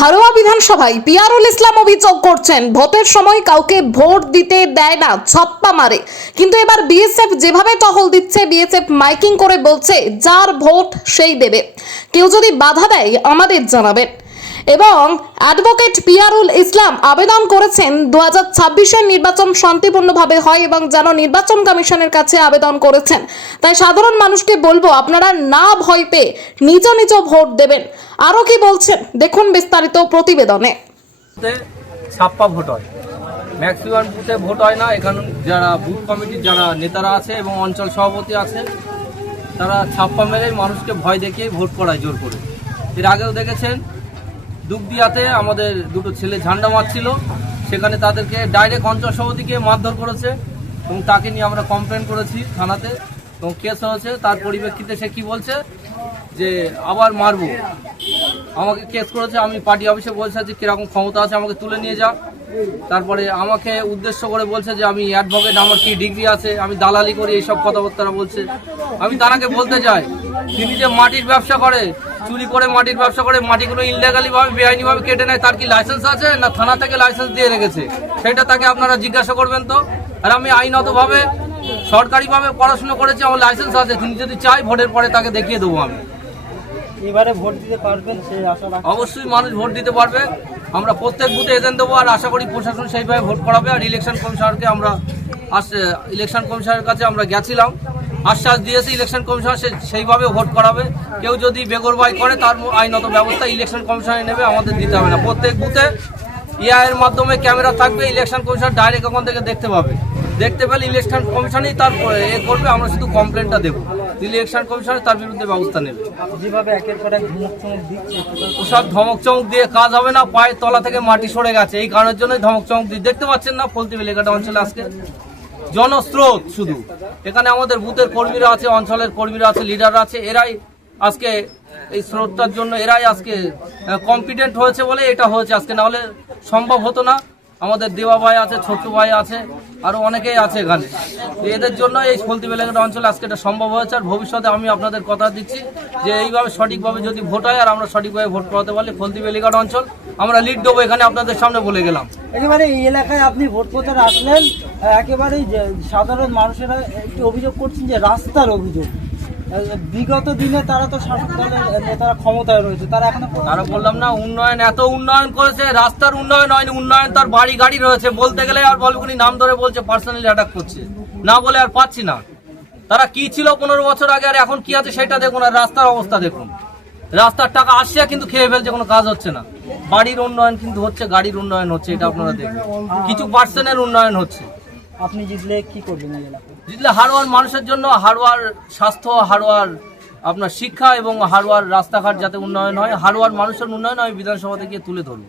হারোয়া বিধানসভায় পিয়ারুল ইসলাম অভিযোগ করছেন ভোটের সময় কাউকে ভোট দিতে দেয় না, ছাপ্পা মারে। কিন্তু এবার বিএসএফ যেভাবে টহল দিচ্ছে, বিএসএফ মাইকিং করে বলছে যার ভোট সেই দেবে, কেউ যদি বাধা দেয় আমাদের জানাবেন। এবং অ্যাডভোকেট পিয়ারুল ইসলাম আবেদন করেছেন 2026-এর নির্বাচন শান্তিপূর্ণভাবে হয় এবং যেন নির্বাচন কমিশনের কাছে আবেদন করেছেন। তাই সাধারণ মানুষকে বলবো আপনারা না ভয় পেয়ে নিজ নিজ ভোট দেবেন। আরো কি বলছেন দেখুন বিস্তারিত প্রতিবেদনে। ছাপ্পা ভোট হয়, ম্যাক্সিমাম বুথে ভোট হয় না। এখানে যারা বুথ কমিটির যারা নেতারা আছে এবং অঞ্চল সভাপতি আছে তারা ছাপ্পা মেরে মানুষকে ভয় দেখিয়ে ভোট করায় জোর করে। এর আগেও দেখেছেন দুগদিয়াতে আমাদের দুটো ছেলে ঝান্ডা মারছিল, সেখানে তাদেরকে ডাইরেক্ট অঞ্চল সভাপতিকে মারধর করেছে এবং তাকে নিয়ে আমরা কমপ্লেন করেছি থানাতে এবং কেস হয়েছে। তার পরিপ্রেক্ষিতে সে কি বলছে যে আবার মারবো, আমাকে কেস করেছে। আমি পার্টি অফিসে বলছে যে কিরকম ক্ষমতা আছে আমাকে তুলে নিয়ে যা। তারপরে আমাকে উদ্দেশ্য করে বলছে যে আমি অ্যাডভোকেট, আমার কি ডিগ্রি আছে, আমি দালালি করি, এইসব কথাবার্তা বলছে। আমি তাকে বলতে চাই তিনি যে মাটির ব্যবসা করে, চুরি করে মাটির ব্যবসা করে, মাটিগুলো ইনলিগালি ভাবে বেআইনিভাবে কেটে নেয়, তার কি লাইসেন্স আছে না থানা থেকে লাইসেন্স দিয়ে রেখেছে, সেটা তাকে আপনারা জিজ্ঞাসা করবেন তো। আর আমি আইনতভাবে সরকারিভাবে পড়াশোনা করেছি, আমার লাইসেন্স আছে। তিনি যদি চাই ভোটের পরে তাকে দেখিয়ে দেবো আমি। এবারে ভোট দিতে পারবেন সেই আশা রাখছি। অবশ্যই মানুষ ভোট দিতে পারবে, আমরা প্রত্যেক বুথে এজেন্ট দেবো। আর আশা করি প্রশাসন সেইভাবে ভোট করাবে। আর ইলেকশন কমিশনারকে আমরা ইলেকশন কমিশনারের কাছে আমরা গেছিলাম, আশ্বাস দিয়েছি ইলেকশন কমিশনার সেইভাবে ভোট করাবে। কেউ যদি বেগরবাই করে তার আইনত ব্যবস্থা ইলেকশন কমিশনার নেবে, আমাদের দিতে হবে না। প্রত্যেক বুথে এর মাধ্যমে ক্যামেরা থাকবে, ইলেকশন কমিশনার ডাইরেক্ট ওখান থেকে দেখতে পাবে। দেখতে পেলে ইলেকশন কমিশনই তার করবে, আমরা শুধু কমপ্লেনটা দেবো, ইলেকশন কমিশনার তার বিরুদ্ধে ব্যবস্থা নেবে। যেভাবে একের পর এক ধমক চমক দিচ্ছে, ওসব ধমক চমক দিয়ে কাজ হবে না। পায়ের তলা থেকে মাটি সরে গেছে, এই কারণের জন্যই ধমক চমক দিয়ে। দেখতে পাচ্ছেন না ফলতিবেলেঘাটা অঞ্চলে আজকে জনস্রোত শুধু। এখানে আমাদের বুথের কর্মীরা আছে, অঞ্চলের কর্মীরা আছে, লিডাররা আছে, এরাই আজকে এই স্রোতটার জন্য এরাই আজকে কম্পিটেন্ট হয়েছে বলে এটা হয়েছে আজকে, না হলে সম্ভব হতো না। আমাদের দেওয়া ভাই আছে, ছোট্ট ভাই আছে, আরো অনেকেই আছে এখানে। এদের জন্য এই ফলতিবেলেঘাটা অঞ্চলে আজকে এটা সম্ভব হয়েছে। আর ভবিষ্যতে আমি আপনাদের কথা দিচ্ছি যে এইভাবে সঠিকভাবে যদি ভোট হয় আর আমরা সঠিকভাবে ভোট করাতে পারলে ফলতিবেলেঘাটা অঞ্চল আমরা লিড দেবো, এখানে আপনাদের সামনে বলে গেলাম। একেবারে এই এলাকায় আপনি ভোট প্রচার আসলেন, একেবারেই সাধারণ মানুষেরা একটু অভিযোগ করছেন যে রাস্তার অভিযোগ। বিগত দিনে তারা তো শাসক দলের নেতারা ক্ষমতায় রয়েছে, তারা বললাম না উন্নয়ন, এত উন্নয়ন করেছে, রাস্তার উন্নয়ন হয়নি, উন্নয়ন তার বাড়ি গাড়ি রয়েছে। বলতে গেলে আর বলগুনি নাম ধরে বলছে, পার্সোনালি অ্যাটাক করছে, না বলে আর পাচ্ছি না। তারা কি ছিল 15 বছর আগে আর এখন কি আছে সেটা দেখুন, আর রাস্তার অবস্থা দেখুন। রাস্তার টাকা আসছে কিন্তু খেয়ে ফেলছে, কোনো কাজ হচ্ছে না। বাড়ির উন্নয়ন কিন্তু হচ্ছে, গাড়ির উন্নয়ন হচ্ছে, এটা আপনারা দেখবেন। কিছু পার্সেন্টের উন্নয়ন হচ্ছে। আপনি জিতলে কি করবেন এই এলাকায়? জিতলে হারোয়ার মানুষের জন্য, হারোয়ার স্বাস্থ্য, হারোয়ার আপনার শিক্ষা এবং হারোয়ার রাস্তাঘাট যাতে উন্নয়ন হয়, হারোয়ার মানুষের উন্নয়ন আমি বিধানসভা থেকে তুলে ধরবো।